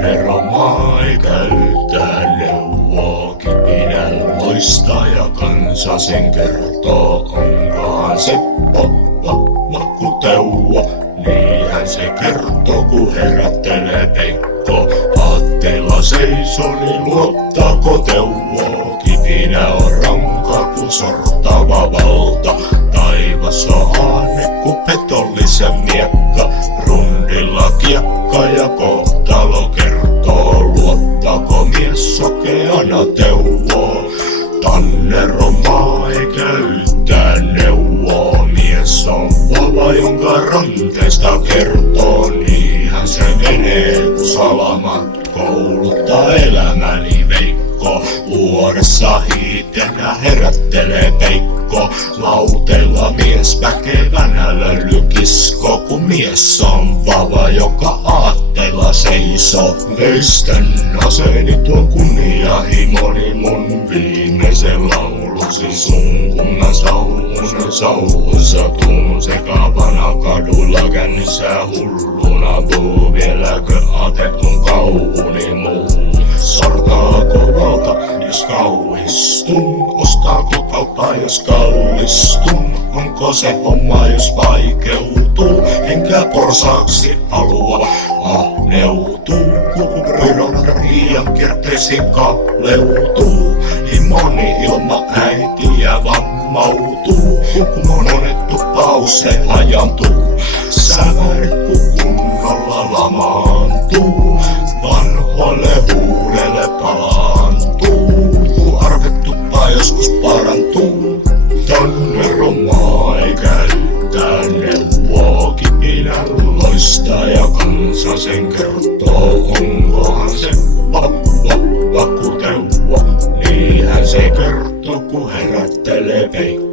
Tanneromaa ei käytä neuvoa, kipinän loistaja kansa sen kertoo. Onkohan Seppo vakkuteuvo, niinhän se kertoo kun herättelee Pekko. Aatteella seisoo, niin luottaako teuvo? Kipinä on rankka kun sortava valta. Taivas on aane kun petollisen miekka. Rundilla kiekka ja kohtalo kertoo. Luottaako mies sokeana teuvoa? Tanneromaa ei käytä neuvoa. Mies on vava, jonka ranteesta kertoo. Niinhän se menee kun salamat kouluttaa elämäni Veikko. Vuodessa hiitenä herättelee Peikko. Lauteilla mies väkevänä löylykisko. Kun mies on vava, joka aatteella seisoo. Veistän aseeni tuon kunnianhimoni mun viimeisen laulusi sun kunnan sauhussa tuun sekavana kadulla kännissä hulluna puu. Vieläkö aate mun kauhuni muu? Sortaako valta jos kauhistun? Ostaako kauppa jos kallistun? Onko se homma jos vaikeutuu? Enkä porsaaksi halua ahneutuu. Kukuproidon liian kierteisiin kaleutuu. Niin moni ilman äitiä vammautuu. Kun monettu pause hajantuu. Sävärit kun kunnolla lamaantuu. Vanhoille huulelle palaantuu. Kun arvettupaa joskus parantuu. Tanneromaa ei käytä neuvoa. Kipinän loistaja kansa sen kertoo. Onkohan se vakkuteuvo? Niinhän se kertoo kun herättelee Peikko.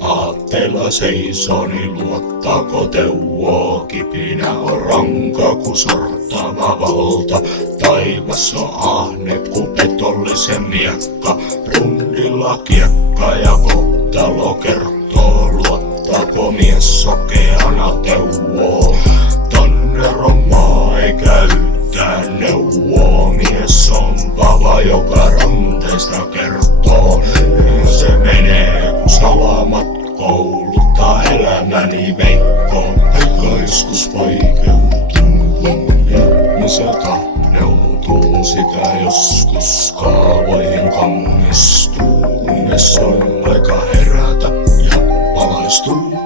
Aatteella seisoo, niin luottaako teuvoa? Kipinä on rankka kun sortava valta. Taivas on ahne kun petollisen miekka. Rundilla kiekka ja kohtalo kertoo. Luottaako mies sokeana teuvoa? Tanneromaa ei käytä neuvoa. Mies on vava, joka ranteista kertoo. Se menee kun salamat kouluttaa elämäni Veikko. Eikä joskus vaikeutuu, kun ihmisen tahneutuu. Sitä joskus kaavoihin kangistuu, kunnes on aika herätä ja valaistuu.